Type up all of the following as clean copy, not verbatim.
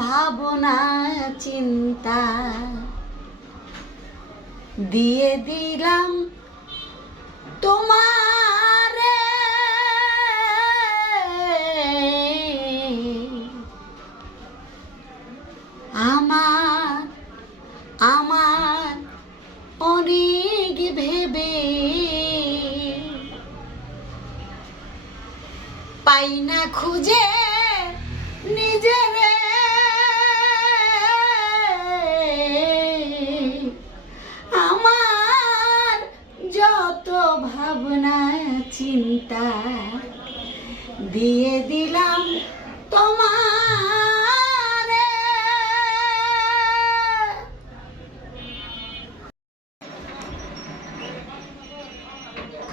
ভাবনা চিন্তা দিয়ে দিলাম তোমারে, আমার আমার অনেক ভেবে পাই না খুঁজে নিজেরে, আমার যত ভাবনা চিন্তা দিয়ে দিলাম তোমারে।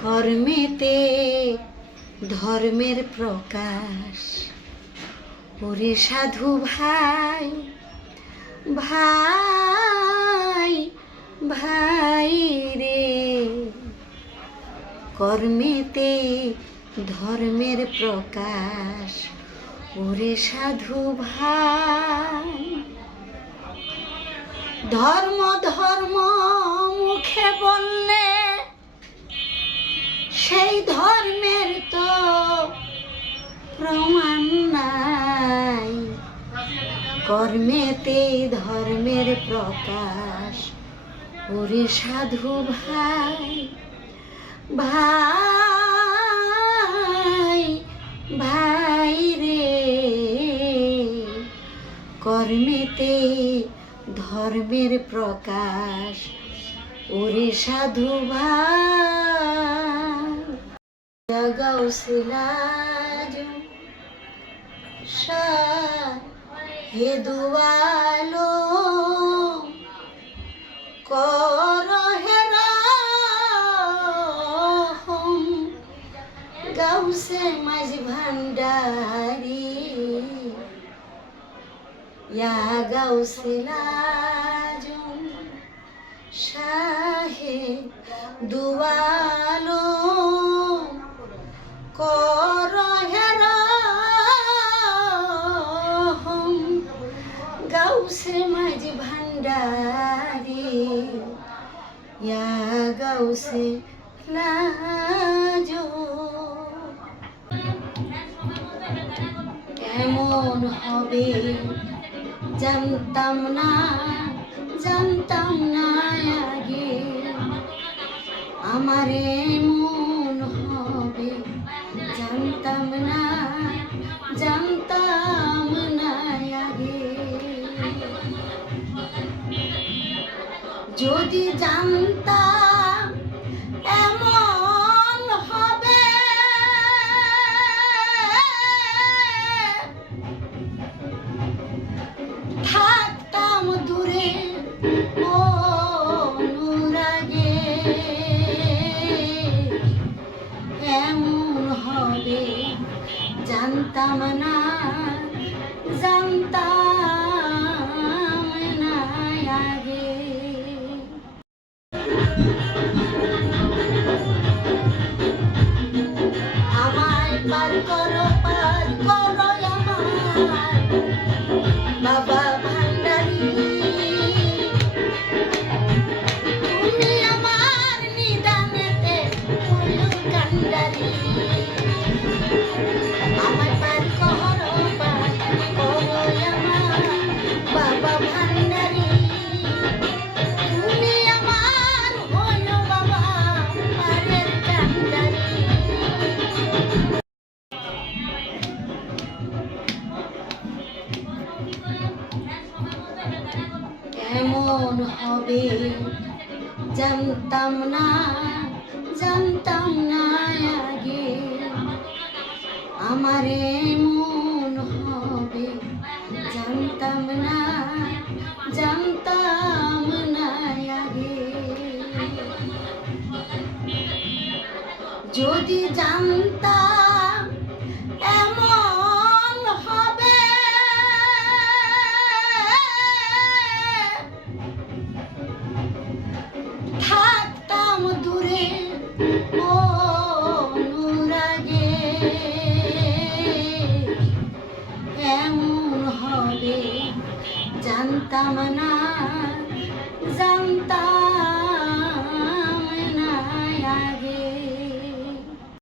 কর্মেতে ধর্মের প্রকাশ, ওরে সাধু ভাই ভাই ভাই রে, কর্মেতে ধর্মের প্রকাশ, ওরে সাধু ভাই। ধর্ম ধর্ম মুখে বললে সেই ধর্মের তো প্রমাণ নাই, কর্মেতে ধর্মের প্রকাশ, ওরে সাধু ভাই ভাই ভাই রে, কর্মেতে ধর্মের প্রকাশ, ওরে সাধু ভাই। গাউসিলাজু হে দুয়ালো কর হেরাম, গাউসে মাঝ ভান্ডারি ইয়া গাউসিলাজু শাহে দুয়ালো কর হেরাম, গাউসে মাঝ ভান্ডারি ইয়া গাউসে লাজো। এমন হবে জানতাম না আগে, আমার এমন হবে জানতাম না আগে। যদি জানতাম এমন হবে, থাকতাম দূরে অনুরাগে। এমন হবে জানতাম না আগে। আমায় পার করো আমার বাবা ভান্ডারি, তুমি আমার নিদানেতে হলো কান্ডারি। আমায় পার করো আমার বাবা ভান্ডারি, তুমি আমার হলো বাবা পারের কান্ডারি। এমন হবে জানতাম না আগে, আমার এমন হবে জানতাম না আগে। যদি জানতাম এমন হবে, থাকতাম দূরে অনুরাগে। এমন হবে জানতাম না